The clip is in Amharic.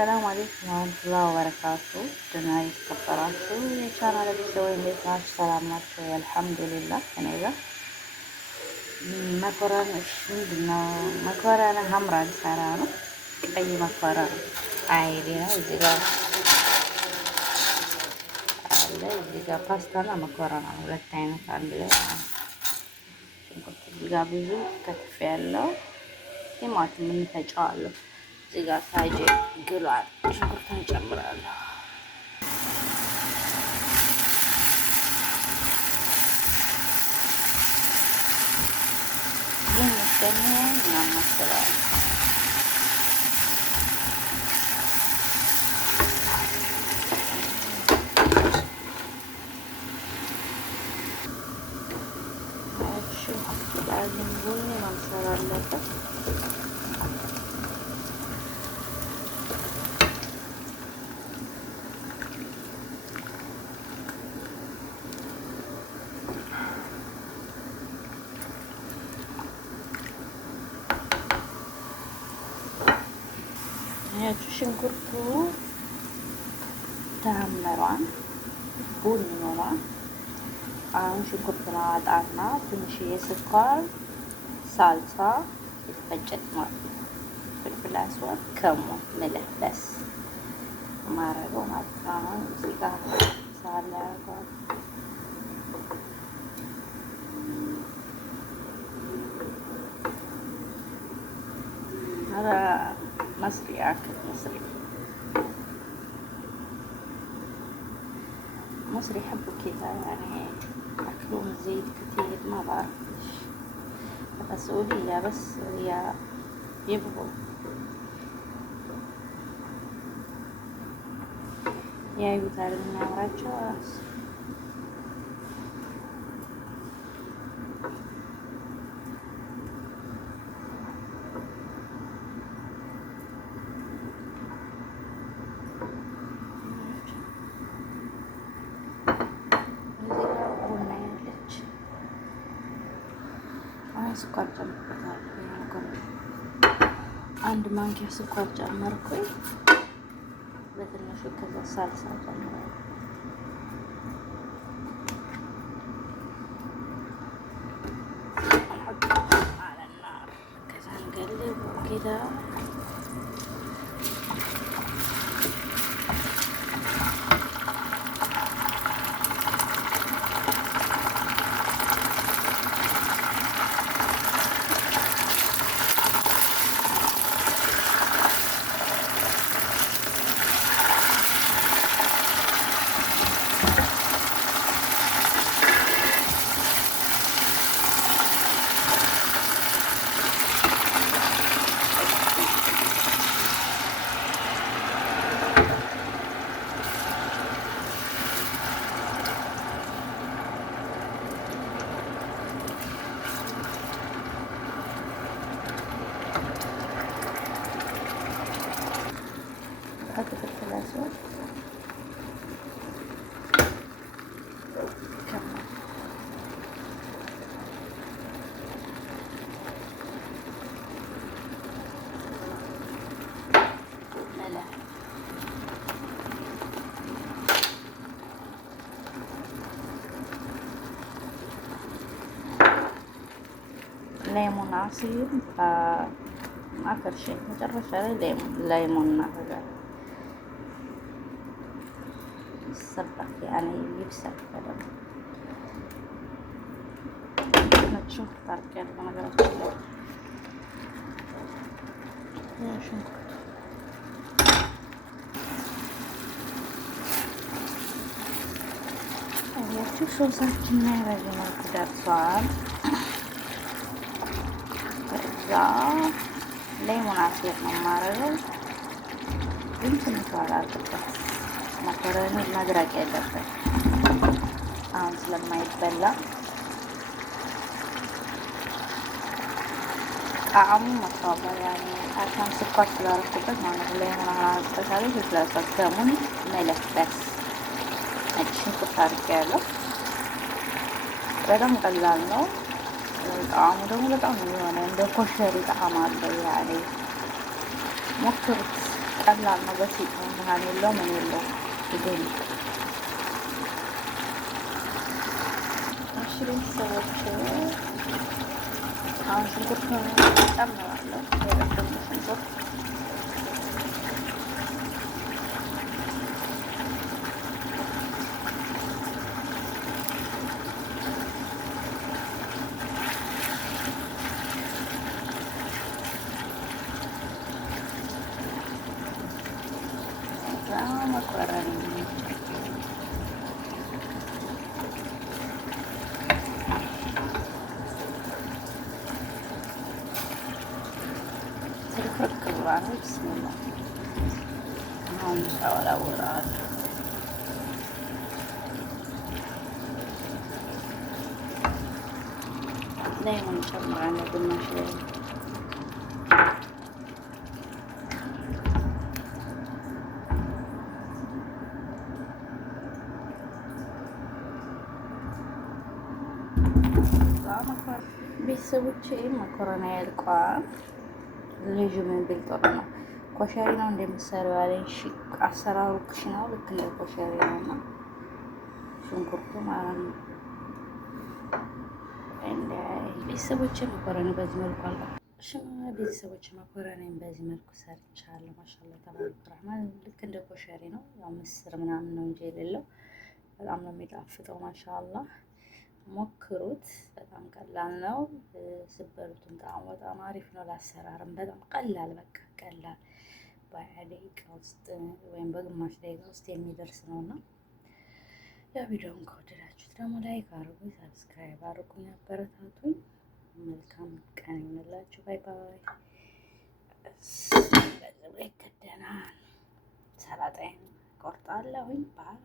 ሰላም አለይኩም ወራህመቱላሂ ወበረካቱ። ደህና የተከበራችሁ የቻናል ቤተሰቦች እንዴት ናችሁ? ሰላም ናችሁ? አልሐምዱሊላህ። እኔ ጋር መኮረኒ ምንድን ነው መኮረኒ ሀምራ ልሰራ ነው። ቀይ መኮረኒ አይዲያ እዚህ ጋር አለ። እዚህ ጋር ፓስታና መኮረኒ ሁለት አይነት አንድ ላይ ሽንኩርት እዚህ ጋር ብዙ ከትፍ ያለው ቲማቲም እንፈጨዋለሁ። እዚህ ጋር ሳይጄ ግሏል። ሽንኩርቱን እጨምራለሁ። ይህን እስከሚሆን እናማስለዋለን። ሽንኩርቱ ጋር ቡኒ መምሰል አለበት። ያችሁ ሽንኩርቱ ተሐመሯን ቡኒ ሆኗል። አሁን ሽንኩርቱን አወጣና ትንሽዬ ስኳር፣ ሳልሳ የተፈጨ ማለት ነው፣ ፍልፍል አስዋድ፣ ከሙን፣ ምልህ በስ ማረገው ማለት ነው። አሁን እዚህ ጋር ሳላ ያርገዋል። مصري أكل مصري يحبوا كذا يعني يأكلون زيت كثير، ما بعرف ليش، سعودية بس هي يبغوا يايوتار من عمرات ስኳር ጨምርበታለሁ። አንድ ማንኪያ ስኳር ጨመርኩኝ በትንሹ። ከዛ ሳልሳ ጨምራለሁ። ከዛ እንገለብ ከዛ ፍልፍል አስዋድ ሌሞን አሲር አክር ሸይ መጨረሻ ላይ ሌሞን እናደርጋለን። ይሰባል ያኔ ይብሳል። በደንብ ነጭ ሽንኩርት አድርጌያለሁ። በነገራችን ላይ ሽንኩርት ያችሁ ሶሳችን በዚህ መልኩ ደርሷል። ከዛ ሌሞን አሲር ነው የማደርገው፣ ግን ትንሽ አላደርግበት መኮረኒ መድረቅ የለበት አሁን ስለማይበላ ጣዕሙ መጥቷል። ያኔ አሻም ስኳር ስላደረኩበት ማለት ላይ ሆነ አናጥታለሁ። ስለተከሙን መለበስ ነጭ ሽንኩርት አድርጌያለሁ። በጣም ቀላል ነው። ጣዕሙ ደግሞ በጣም የሆነ እንደ ኮሸሪ ጣዕም አለው። ያኔ ሞክሩት። ቀላል ነው። በፊት ነው መሀል የለው ምን የለው ይገኝ እሺ ቤተሰቦች አሁን ሽንኩርት ነው ጨምራለሁ። የረደሙ ሽንኩርት መኮረኒ ትርፍርቅ ብሏል። ብስሚላ አሁን ታወራውራል። ላይሙን ጨምራለሁ ግማሽ ላይ ቤተሰቦቼ መኮረና ያልቋል። ልጁ ምን ቢል ጥሩ ነው ኮሸሪ ነው እንደምትሰሪው ያለኝ። እሺ አሰራሩ ክሽ ነው ልክ እንደ ኮሸሪ ነውና ሽንኩርቱ ማለት ነው። እንደ ቤተሰቦቼ መኮረኒ በዚህ መልኩ አለ። እሺ ቤተሰቦቼ መኮረኒን በዚህ መልኩ ሰርቻለሁ። ማሻአላህ ተባረከ ረህማን። ልክ እንደ ኮሸሪ ነው ያው ምስር ምናምን ነው እንጂ የሌለው በጣም ነው የሚጣፍጠው። ማሻአላህ ሞክሩት። በጣም ቀላል ነው። ስበሉትም ጣዕሙ በጣም አሪፍ ነው። ለአሰራርም በጣም ቀላል በቃ ቀላል በ20 ደቂቃ ውስጥ ወይም በግማሽ ደቂቃ ውስጥ የሚደርስ ነውና ያው ቪዲዮውን ከወደዳችሁት ደግሞ ላይክ አድርጉኝ፣ ሰብስክራይብ አድርጉኝ፣ አበረታቱኝ። መልካም ቀን ይሁንላችሁ። ባይ ባይ። በዚህ ላይ ከደናል ሰላጣዬን ቆርጣለሁኝ። ባይ